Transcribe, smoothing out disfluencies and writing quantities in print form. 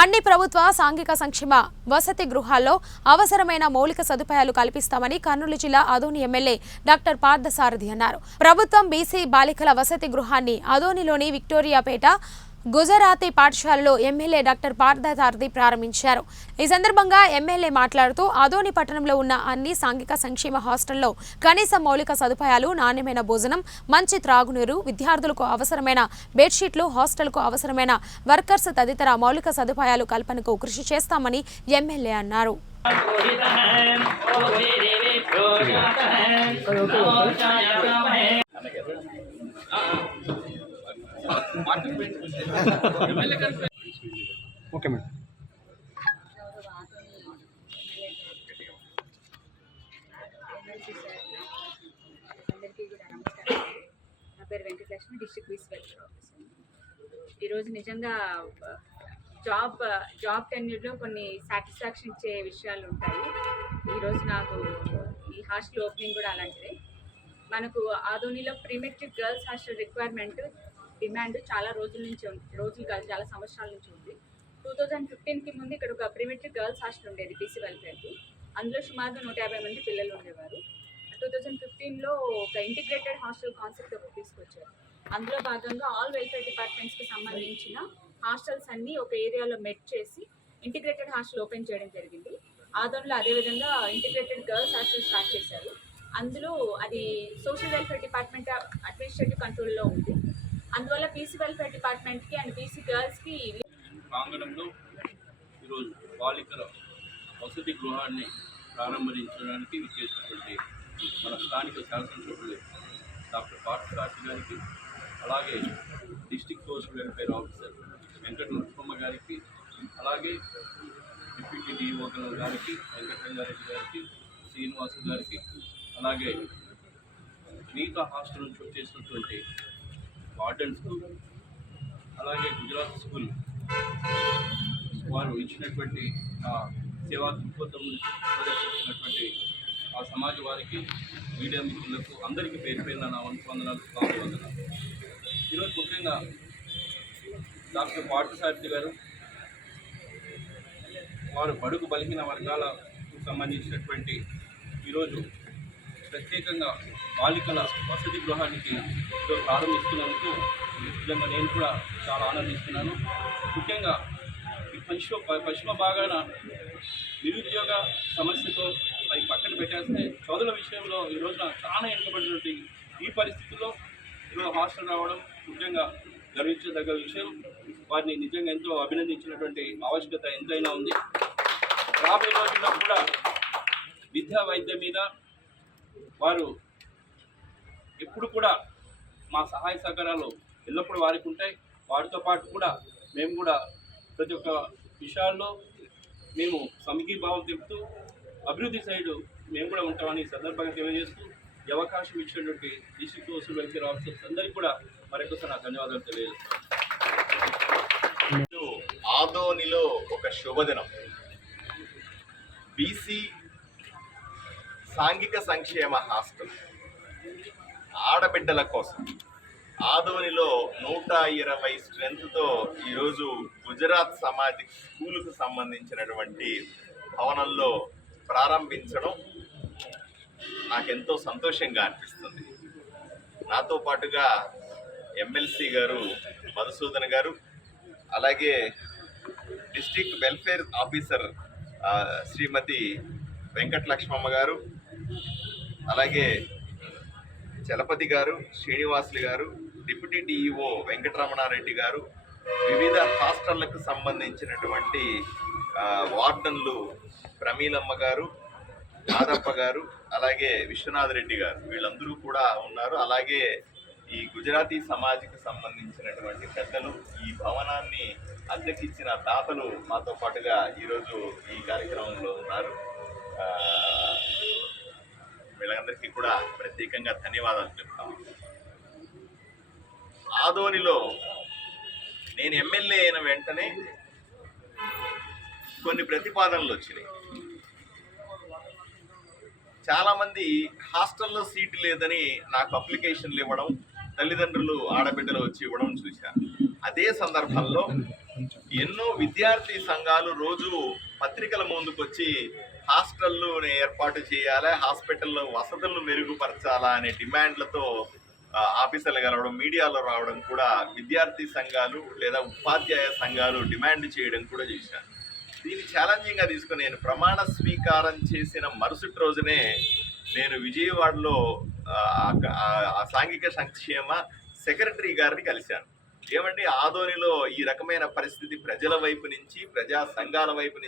అన్ని ప్రభుత్వ సాంఘిక సంక్షేమ వసతి గృహాల్లో అవసరమైన మౌలిక సదుపాయాలు కల్పిస్తామని కర్నూలు జిల్లా ఆదోని ఎమ్మెల్యే డాక్టర్ పార్థసారథి అన్నారు. ప్రభుత్వం బీసీ బాలికల వసతి గృహాన్ని ఆదోనిలోని విక్టోరియాపేట గుజరాతీ పాఠశాలలో ఎమ్మెల్యే డాక్టర్ పార్థసారథి ప్రారంభించారు. ఈ సందర్భంగా ఎమ్మెల్యే మాట్లాడుతూ ఆదోని పట్టణంలో ఉన్న అన్ని సాంఘిక సంక్షేమ హాస్టల్లో కనీస మౌలిక సదుపాయాలు, నాణ్యమైన భోజనం, మంచి త్రాగునీరు, విద్యార్థులకు అవసరమైన బెడ్షీట్లు, హాస్టల్కు అవసరమైన వర్కర్స్ తదితర మౌలిక సదుపాయాలు కల్పనకు కృషి చేస్తామని ఎమ్మెల్యే అన్నారు. Okay madam. అందరికీ కూడా నమస్కారం. నా పేరు Venkatalakshmi, district BC welfare officer. ఈరోజు నిజంగా జాబ్ టెన్యూర్లో కొన్ని సాటిస్ఫాక్షన్ ఇచ్చే విషయాలు ఉంటాయి. ఈరోజు నాకు ఈ హాస్టల్ ఓపెనింగ్ కూడా అలాంటిదే. మనకు ఆదోనిలో prematric girls hostel requirement demand చాలా రోజులు కాదు, చాలా సంవత్సరాల నుంచి ఉంది. 2015కి ముందు ఇక్కడ ఒక ప్రీమెట్రిక్ గర్ల్స్ హాస్టల్ ఉండేది బీసీ వెల్ఫేర్కి. అందులో సుమారుగా 150 మంది పిల్లలు ఉండేవారు. 2015లో ఒక ఇంటిగ్రేటెడ్ హాస్టల్ కాన్సెప్ట్ ఒకటి తీసుకొచ్చారు. అందులో భాగంగా ఆల్ వెల్ఫేర్ డిపార్ట్మెంట్స్కి సంబంధించిన హాస్టల్స్ అన్నీ ఒక ఏరియాలో మెర్జ్ చేసి ఇంటిగ్రేటెడ్ హాస్టల్ ఓపెన్ చేయడం జరిగింది. ఆదోన్లో అదేవిధంగా ఇంటిగ్రేటెడ్ గర్ల్స్ హాస్టల్ స్టార్ట్ చేశారు. అందులో అది సోషల్ వెల్ఫేర్ డిపార్ట్మెంట్ అడ్మినిస్ట్రేటివ్ కంట్రోల్లో ఉంది. అందువల్ల బీసీ వెల్ఫేర్ డిపార్ట్మెంట్కి అండ్ బీసీ గర్ల్స్కి ప్రాంగణంలో ఈరోజు బాలికల వసతి గృహాన్ని ప్రారంభించడానికి విచ్చేసినటువంటి మన స్థానిక శాసనసభ్యులు డాక్టర్ పార్థసారథి గారికి, అలాగే district social welfare officer Venkata Narasimha గారికి, అలాగే డిప్యూటీ డిఓ గారికి, వెంకటరంగారెడ్డి గారికి, శ్రీనివాసు గారికి, అలాగే మిగతా హాస్టల్ నుంచి వచ్చేసినటువంటి వార్డెన్స్కు, అలాగే గుజరాత్ స్కూల్ వారు ఇచ్చినటువంటి సేవా దృక్పథం ప్రదర్శించినటువంటి ఆ సమాజ వారికి, మీడియా మిత్రులకు అందరికీ పేరు పేరున నా వందనాలు, స్వాగతవందనాలు. ఈరోజు ముఖ్యంగా డాక్టర్ పార్థసారథి గారు వారు బడుగు బలహీన వర్గాలకు సంబంధించినటువంటి ఈరోజు ప్రత్యేకంగా బాలికల వసతి గృహానికి ప్రారంభిస్తున్నందుకు నిజంగా నేను కూడా చాలా ఆనందిస్తున్నాను. ముఖ్యంగా ఈ పశ్చిమ భాగాన నిరుద్యోగ సమస్యతో అవి పక్కన పెట్టేస్తే చదువుల విషయంలో ఈ రోజున చాలా వెనుకబడినటువంటి ఈ పరిస్థితుల్లో ఈరోజు హాస్టల్ రావడం ముఖ్యంగా గర్వించదగ్గ విషయం. వారిని నిజంగా ఎంతో అభినందించినటువంటి ఆవశ్యకత ఎంతైనా ఉంది. రాబోయే రోజుల్లో కూడా విద్యా వైద్యం మీద వారు ఎప్పుడు కూడా మా సహాయ సహకారాలు ఎల్లప్పుడూ వారికి ఉంటాయి. వారితో పాటు కూడా మేము కూడా ప్రతి ఒక్క విషయాల్లో మేము సమీకీభావం తెలుపుతూ అభివృద్ధి సైడు మేము కూడా ఉంటామని సందర్భంగా తెలియజేస్తూ ఈ అవకాశం ఇచ్చినటువంటి డిస్ట్రిక్ట్ సోషల్ వెల్ఫేర్ ఆఫీసర్స్ అందరికీ కూడా మరొకసారి నా ధన్యవాదాలు తెలియజేస్తాను. ఆదోనిలో ఒక శుభదినం. బీసీ సాంఘిక సంక్షేమ హాస్టల్ ఆడబిడ్డల కోసం ఆదోనిలో 120 స్ట్రెంత్తో ఈరోజు గుజరాత్ సమాజ్ స్కూలుకు సంబంధించినటువంటి భవనంలో ప్రారంభించడం నాకెంతో సంతోషంగా అనిపిస్తుంది. నాతో పాటుగా ఎమ్మెల్సీ గారు మధుసూదన్ గారు, అలాగే డిస్ట్రిక్ట్ వెల్ఫేర్ ఆఫీసర్ శ్రీమతి వెంకటలక్ష్మమ్మ గారు, అలాగే చలపతి గారు, శ్రీనివాసులు గారు, డిప్యూటీ డిఈఓ వెంకటరమణారెడ్డి గారు, వివిధ హాస్టళ్లకు సంబంధించినటువంటి వార్డన్లు ప్రమీలమ్మ గారు, మాదప్ప గారు, అలాగే విశ్వనాథ్ రెడ్డి గారు, వీళ్ళందరూ కూడా ఉన్నారు. అలాగే ఈ గుజరాతీ సమాజ్కి సంబంధించినటువంటి పెద్దలు, ఈ భవనాన్ని అద్దెకిచ్చిన దాతలు మాతో పాటుగా ఈరోజు ఈ కార్యక్రమంలో ఉన్నారు. వీళ్ళందరికీ కూడా ప్రత్యేకంగా ధన్యవాదాలు చెప్తాము. ఆదోనిలో నేను ఎమ్మెల్యే అయిన వెంటనే కొన్ని ప్రతిపాదనలు వచ్చినాయి. చాలామంది హాస్టల్లో సీటు లేదని నాకు అప్లికేషన్లు ఇవ్వడం, తల్లిదండ్రులు ఆడబిడ్డలు వచ్చి ఇవ్వడం చూశాను. అదే సందర్భంలో ఎన్నో విద్యార్థి సంఘాలు రోజు పత్రికల ముందుకొచ్చి హాస్టళ్ళు ఏర్పాటు చేయాలి, హాస్పిటల్లో వసతులను మెరుగుపరచాలా అనే డిమాండ్లతో ఆఫీసర్లు కలవడం, మీడియాలో రావడం కూడా విద్యార్థి సంఘాలు లేదా ఉపాధ్యాయ సంఘాలు డిమాండ్ చేయడం కూడా చేశాను. దీన్ని ఛాలెంజింగ్గా తీసుకుని నేను ప్రమాణ స్వీకారం చేసిన మరుసటి రోజునే నేను విజయవాడలో సాంఘిక సంక్షేమ సెక్రటరీ గారిని కలిశాను. ఏమంటే ఆదోనిలో ఈ రకమైన పరిస్థితి ప్రజల వైపు నుంచి, ప్రజా సంఘాల వైపు నుంచి